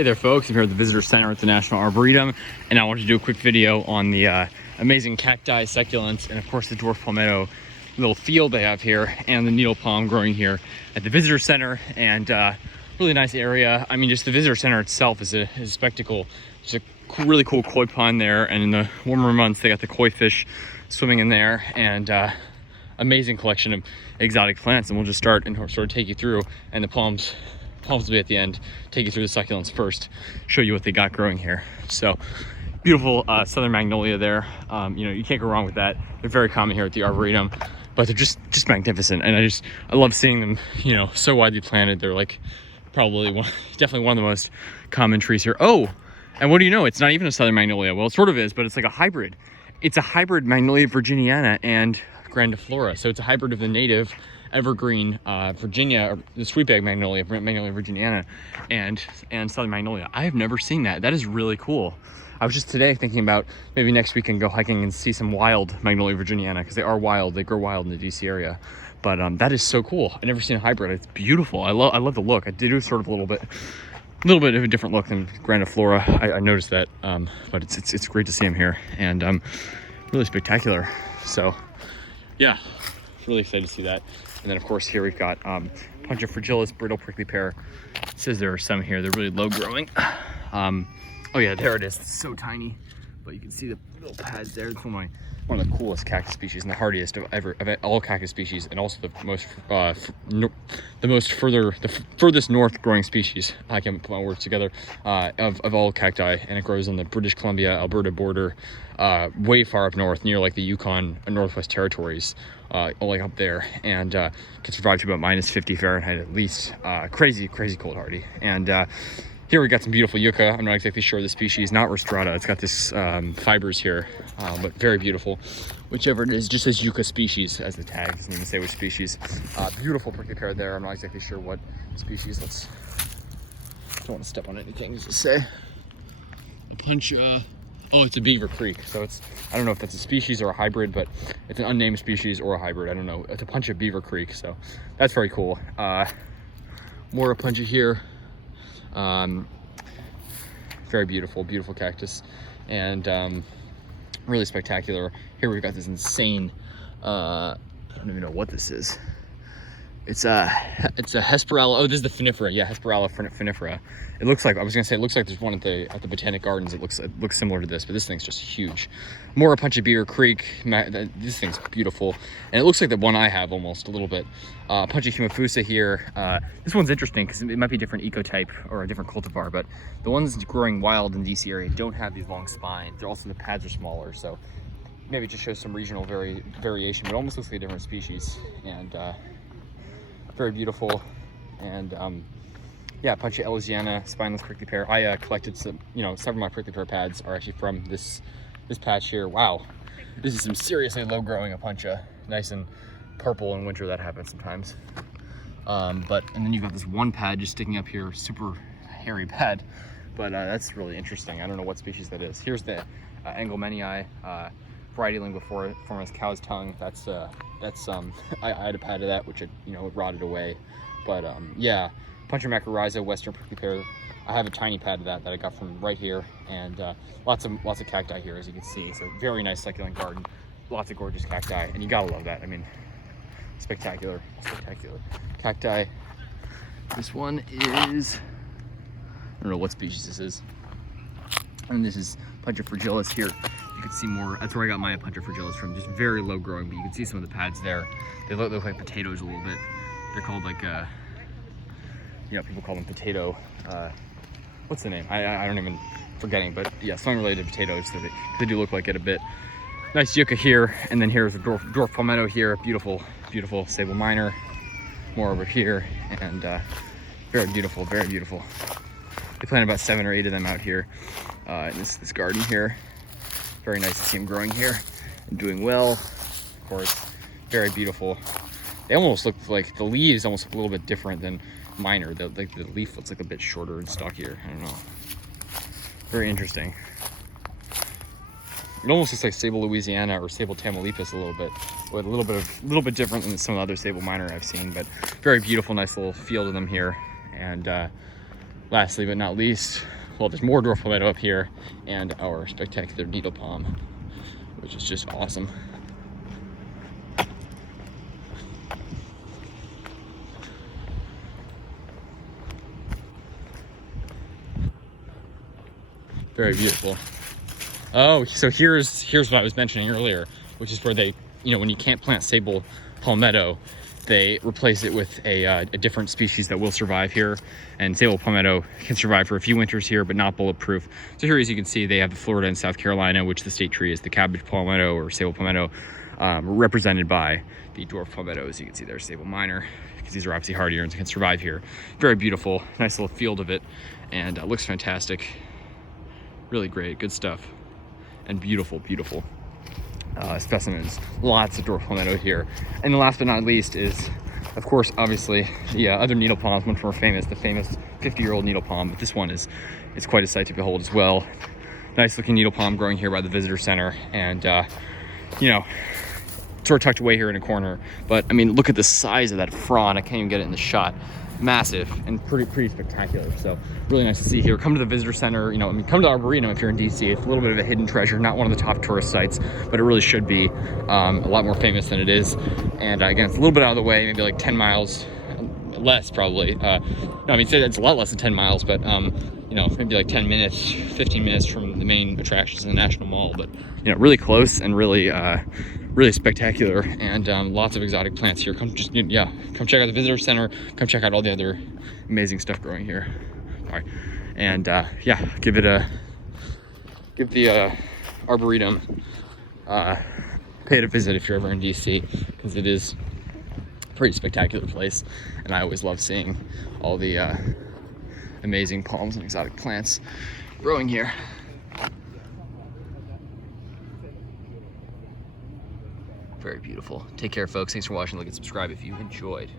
Hey there folks, I'm here at the Visitor Center at the National Arboretum, and I wanted to do a quick video on the amazing cacti, succulents, and of course the dwarf palmetto little field they have here, and the needle palm growing here at the Visitor Center. And really nice area. I mean, just the Visitor Center itself is a spectacle. There's a really cool koi pond there, and in the warmer months they got the koi fish swimming in there, and amazing collection of exotic plants. And we'll just start and sort of take you through, and the palms will be at the end, take you through the succulents first, show you what they got growing here. So beautiful southern magnolia there. You know, you can't go wrong with that. They're very common here at the Arboretum, but they're just magnificent, and I love seeing them, you know, so widely planted. They're like probably definitely one of the most common trees here. Oh, and what do you know, it's not even a southern magnolia. Well, it sort of is, but it's like a hybrid. It's a hybrid Magnolia virginiana and grandiflora. So it's a hybrid of the native evergreen Virginia, or the sweetbag magnolia, Magnolia virginiana, and southern magnolia. I have never seen that. That is really cool. I was just today thinking about maybe next week and go hiking and see some wild Magnolia virginiana, because they are wild. They grow wild in the DC area. But that is so cool. I've never seen a hybrid. It's beautiful. I love the look. I did do sort of a little bit of a different look than grandiflora. I noticed that, but it's great to see them here, and really spectacular. So yeah, really excited to see that. And then of course here we've got Punch of fragilis, brittle prickly pear. It says there are some here. They're really low growing. Oh yeah, there it is. It's so tiny, but you can see the little pads there. It's one of the coolest cactus species and the hardiest of all cactus species, and also the furthest north growing species. I can't put my words together. Of all cacti, and it grows on the British Columbia Alberta border, way far up north, near like the Yukon Northwest Territories, like up there, and can survive to about -50 Fahrenheit at least. Crazy cold hardy. And here we got some beautiful yucca. I'm not exactly sure of the species, not rostrata. It's got this fibers here, but very beautiful. Whichever it is, just says yucca species as the tag. Doesn't even say which species. Beautiful prickly pear there. I'm not exactly sure what species. Don't want to step on anything. Just say a punch. Oh, it's a Beaver Creek. So I don't know if that's a species or a hybrid, but it's an unnamed species or a hybrid. I don't know. It's a punch of Beaver Creek. So that's very cool. More a punch here. Very beautiful cactus, and really spectacular. Here we've got this insane, I don't even know what this is. It's a Hesperella. Oh, this is the Finifera. Yeah, Hesperella finifera. It looks like, I was gonna say, it looks like there's one at the Botanic Gardens. It looks similar to this, but this thing's just huge. More a punch of Beaver Creek. This thing's beautiful, and it looks like the one I have almost a little bit. Punch of Humifusa here. This one's interesting because it might be a different ecotype or a different cultivar, but the ones growing wild in DC area don't have these long spines. They're also, the pads are smaller, so maybe it just shows some regional variation, but it almost looks like a different species. And very beautiful. And yeah, Punch of Elysiana, spineless prickly pear. I collected some, several of my prickly pear pads are actually from this patch here. Wow, this is some seriously low growing Apuntia. Nice and purple in winter. That happens sometimes. And then you've got this one pad just sticking up here, super hairy pad, but that's really interesting. I don't know what species that is. Here's the Engelmannii, variety linguiformis, cow's tongue. I had a pad of that, which it rotted away. But yeah, Punch of Macrorrhiza, western prickly pear. I have a tiny pad of that I got from right here, and lots of cacti here, as you can see. It's a very nice succulent garden, lots of gorgeous cacti, and you gotta love that. I mean, spectacular cacti. This one is, I don't know what species this is, and this is Punch of fragilis here. You can see more. That's where I got my Punch of fragilis from. Just very low growing, but you can see some of the pads there. They look like potatoes a little bit. They're called like people call them potato. What's the name? I don't even forgetting, but yeah, something related to potatoes. So they do look like it a bit. Nice yucca here, and then here's a dwarf palmetto here. Beautiful sable minor. More over here, and very beautiful. They planted about 7 or 8 of them out here in this garden here. Very nice to see them growing here and doing well. Of course, very beautiful. They almost look like, the leaves almost look a little bit different than minor. The leaf looks like a bit shorter and stockier. I don't know. Very interesting. It almost looks like Sable Louisiana or Sable Tamaulipas a little bit, with a little bit different than some of the other Sable minor I've seen, but very beautiful, nice little field of them here. And lastly but not least, well, there's more dwarf palmetto up here and our spectacular needle palm, which is just awesome. Very beautiful. Oh, so here's what I was mentioning earlier, which is where they, you know, when you can't plant sable palmetto, they replace it with a different species that will survive here. And sable palmetto can survive for a few winters here, but not bulletproof. So here, as you can see, they have the Florida and South Carolina, which the state tree is the cabbage palmetto or sable palmetto, represented by the dwarf palmetto. As you can see, there's sable minor, because these are obviously hardier and can survive here. Very beautiful, nice little field of it, and looks fantastic. Really great, good stuff, and beautiful, beautiful specimens. Lots of dwarf palmetto here. And the last but not least is, of course, obviously, the other needle palms, much more famous, the famous 50-year-old needle palm. But this one is quite a sight to behold as well. Nice looking needle palm growing here by the visitor center, and you know, sort of tucked away here in a corner. But I mean, look at the size of that frond. I can't even get it in the shot. Massive and pretty spectacular. So really nice to see here. Come to the visitor center, you know, I mean, come to the Arboretum if you're in DC. It's a little bit of a hidden treasure, not one of the top tourist sites, but it really should be a lot more famous than it is. And again, it's a little bit out of the way, maybe like 10 miles less probably. No, I mean, it's a lot less than 10 miles, but you know, maybe like 10 minutes, 15 minutes from the main attractions in the National Mall, but you know, really close and really really spectacular, and lots of exotic plants here. Come check out the visitor center, come check out all the other amazing stuff growing here. All right, and yeah, give the Arboretum pay it a visit if you're ever in DC, because it is a pretty spectacular place, and I always love seeing all the amazing palms and exotic plants growing here. Very beautiful. Take care, folks. Thanks for watching. Like and subscribe if you enjoyed.